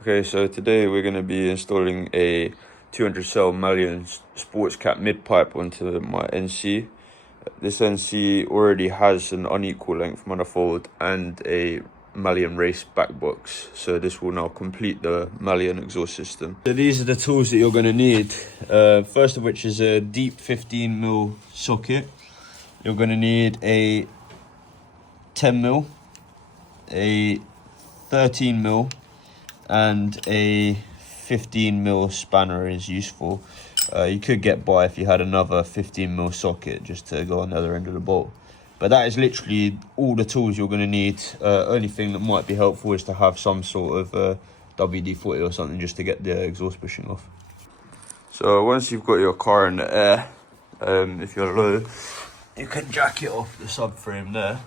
Okay, so today we're going to be installing a 200 cell Malian sports cap mid pipe onto my NC. This NC already has an unequal length manifold and a Malian race back box, so this will now complete the Malian exhaust system. So these are the tools that you're going to need. First of which is a deep 15mm socket. You're going to need a 10mm, a 13mm, and a 15mm spanner is useful. You could get by if you had another 15mm socket just to go on the other end of the bolt. But that is literally all the tools you're going to need. Only thing that might be helpful is to have some sort of WD-40 or something just to get the exhaust bushing off. So once you've got your car in the air, if you're low, you can jack it off the subframe there.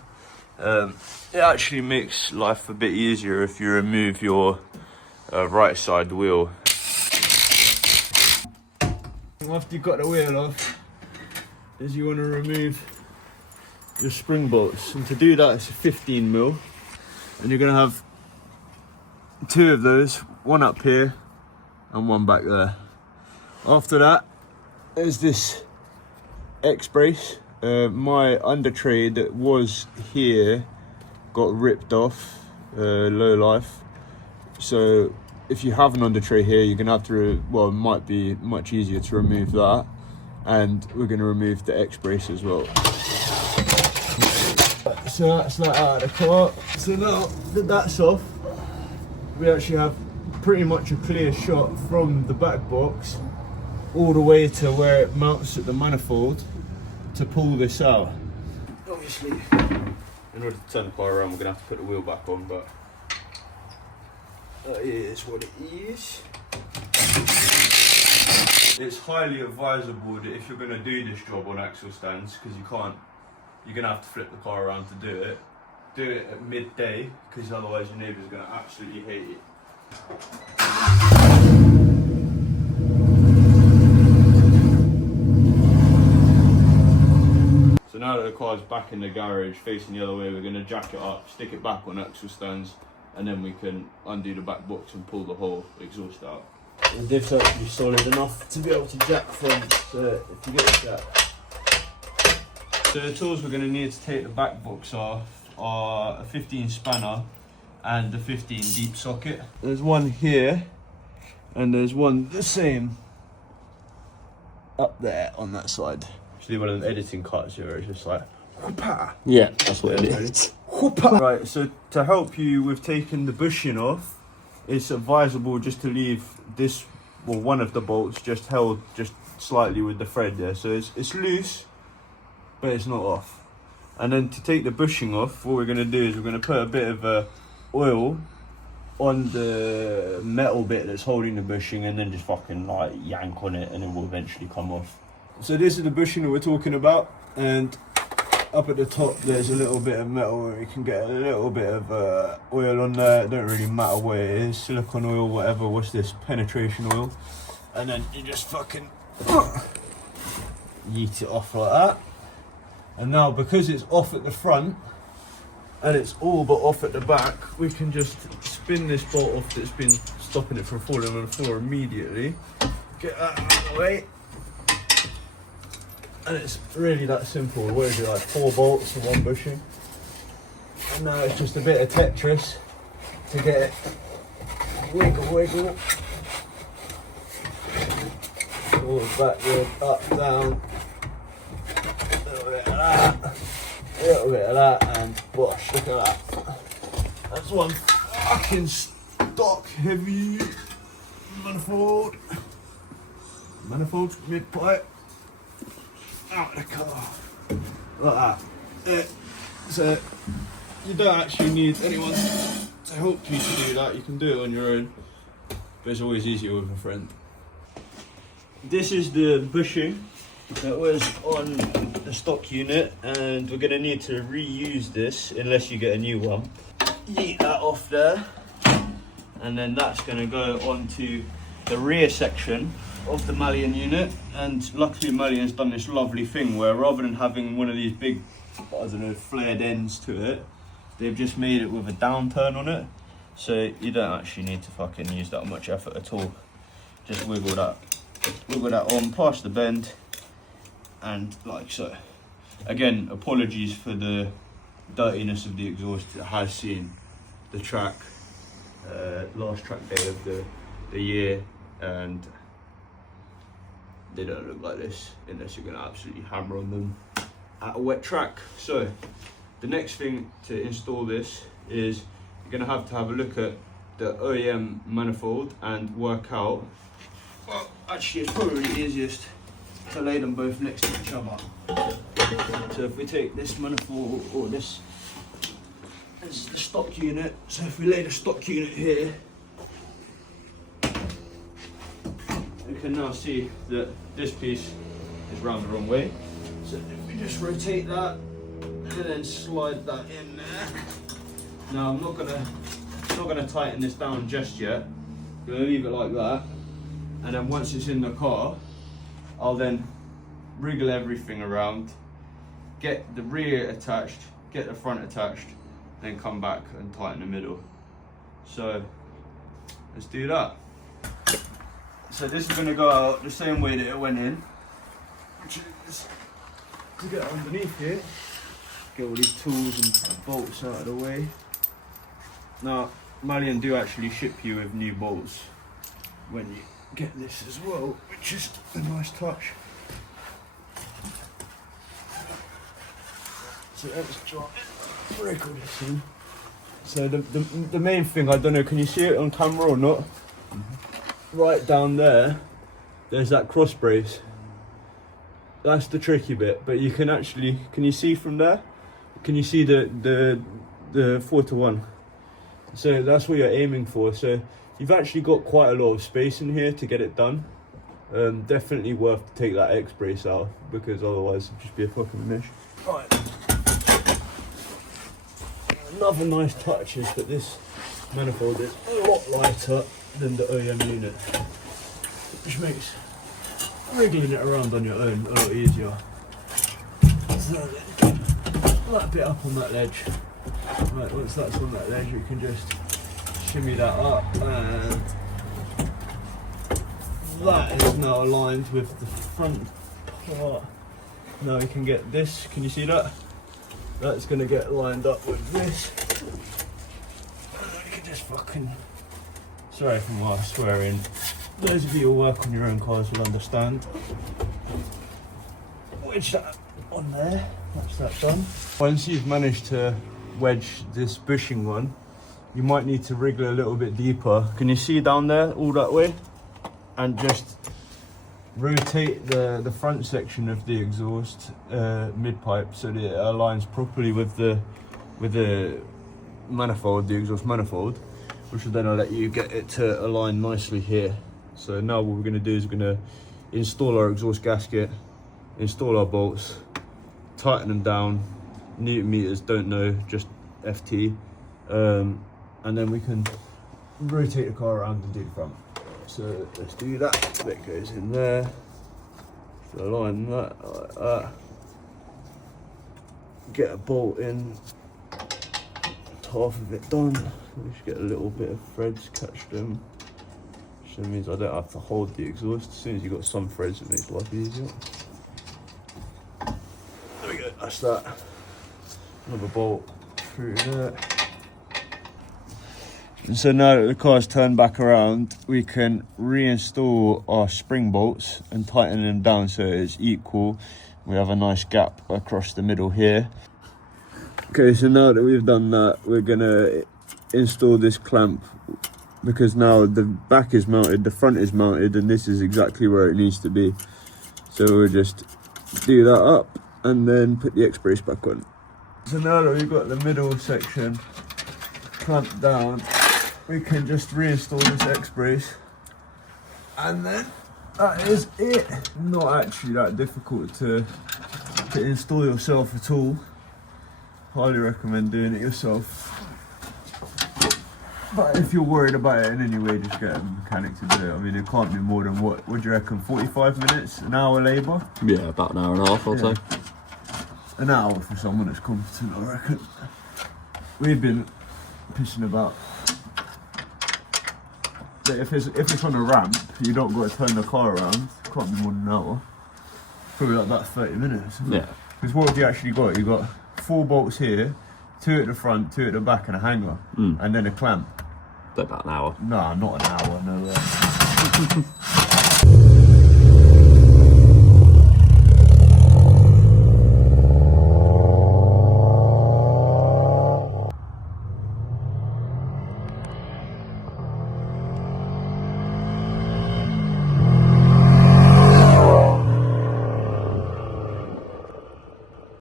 It actually makes life a bit easier if you remove your right side wheel. After you've got the wheel off, is you want to remove your spring bolts, and to do that it's a 15mm, and you're going to have two of those, one up here and one back there. After that, there's this X brace. My under tray that was here got ripped off, low life. So if you have an under tray here, you're gonna have to, well, it might be much easier to remove that. And we're gonna remove the X brace as well. So that's that out of the car. So now that that's off, we actually have pretty much a clear shot from the back box all the way to where it mounts at the manifold to pull this out. Obviously, in order to turn the car around, we're gonna have to put the wheel back on, but that is what it is. It's highly advisable that if you're gonna do this job on axle stands, because you're gonna have to flip the car around to do it at midday, because otherwise your neighbour's gonna absolutely hate it. So now that the car's back in the garage facing the other way, we're going to jack it up, stick it back on axle stands, and then we can undo the back box and pull the whole exhaust out. The div's actually solid enough to be able to jack from, so if you get it jack. So the tools we're going to need to take the back box off are a 15 spanner and a 15 deep socket. There's one here, and there's one the same up there on that side. Actually, one of them editing cuts here, it's just like, whoopah. Yeah, that's what it is. Whoopah. Right, so to help you with taking the bushing off, it's advisable just to leave this, well, one of the bolts just held just slightly with the thread there. So it's loose, but it's not off. And then to take the bushing off, what we're going to do is we're going to put a bit of oil on the metal bit that's holding the bushing, and then just fucking like yank on it, and it will eventually come off. So this is the bushing that we're talking about, and up at the top there's a little bit of metal where you can get a little bit of oil on there. It don't really matter what it is, silicone oil, whatever. What's this? Penetration oil. And then you just fucking yeet it off like that. And now, because it's off at the front and it's all but off at the back, we can just spin this bolt off that's been stopping it from falling on the floor immediately. Get that out of the way. And it's really that simple. What is it, like 4 bolts for one bushing? And now it's just a bit of Tetris to get it wiggle. Forward, backward, up, down. A little bit of that, and bosh, look at that. That's one fucking stock heavy manifold mid pipe. Out of the car, like that. So you don't actually need anyone to help you to do that. You can do it on your own, but it's always easier with a friend. This is the bushing that was on the stock unit, and we're going to need to reuse this unless you get a new one. Yeet that off there, and then that's going to go onto the rear section of the Malian unit. And luckily Malian's done this lovely thing where rather than having one of these big, I don't know, flared ends to it, they've just made it with a downturn on it. So you don't actually need to fucking use that much effort at all. Just wiggle that on past the bend, and like so. Again, apologies for the dirtiness of the exhaust. It has seen the track, last track day of the year, and they don't look like this unless you're gonna absolutely hammer on them at a wet track. So the next thing to install this is you're gonna have to have a look at the OEM manifold and work out, well, actually it's probably easiest to lay them both next to each other. So if we take this manifold, or this is the stock unit, so if we lay the stock unit here, we can now see that this piece is round the wrong way. So if we just rotate that and then slide that in there. Now I'm not gonna tighten this down just yet. I'm gonna leave it like that, and then once it's in the car, I'll then wriggle everything around, get the rear attached, get the front attached, then come back and tighten the middle. So let's do that. So this is going to go out the same way that it went in, which is to get underneath here, get all these tools and bolts out of the way. Now Malian do actually ship you with new bolts when you get this as well, which is a nice touch. So let's try and break all this in. So the main thing, I don't know, can you see it on camera or not? Right down there, there's that cross brace. That's the tricky bit, but you can actually, can you see from there? Can you see the 4:1? So that's what you're aiming for. So you've actually got quite a lot of space in here to get it done. Definitely worth to take that X brace out, because otherwise it'd just be a fucking mish. Right. Another nice touch is that this manifold is a lot lighter than the OEM unit, which makes wriggling it around on your own a lot easier. So then that bit up on that ledge. Right, once that's on that ledge, we can just shimmy that up, and that is now aligned with the front part. Now we can get this, can you see that? That's going to get lined up with this. And then we can just fucking, sorry for my swearing, those of you who work on your own cars will understand. Wedge that on there, that's that done. Once you've managed to wedge this bushing one, you might need to wriggle a little bit deeper. Can you see down there, all that way? And just rotate the front section of the exhaust mid-pipe so that it aligns properly with the manifold, the exhaust manifold, which will then let you get it to align nicely here. So now what we're going to do is we're going to install our exhaust gasket, install our bolts, tighten them down, Newton meters, don't know, just FT, and then we can rotate the car around and do the front. So let's do that. That goes in there. So align that like that. Get a bolt in. Half of it done. We should get a little bit of threads, catch them. Which means I don't have to hold the exhaust. As soon as you've got some threads, it makes life easier. There we go. That's that. Another bolt through there. And so now that the car's turned back around, we can reinstall our spring bolts and tighten them down so it's equal. We have a nice gap across the middle here. Okay, so now that we've done that, we're gonna install this clamp, because now the back is mounted, the front is mounted, and this is exactly where it needs to be. So we'll just do that up and then put the X brace back on. So now that we've got the middle section clamped down, we can just reinstall this X brace, and then that is it. Not actually that difficult to install yourself at all. Highly recommend doing it yourself. But if you're worried about it in any way, just get a mechanic to do it. I mean, it can't be more than what do you reckon? 45 minutes, an hour labour? Yeah, about an hour and a half, I'd say. An hour for someone that's competent, I reckon. We've been pissing about that if it's on a ramp, you don't got to turn the car around. It can't be more than an hour. Probably like that 30 minutes. Yeah. Because what have you actually got? You got 4 bolts here, 2 at the front, 2 at the back, and a hanger, and then a clamp. About an hour. Nah, not an hour. No way.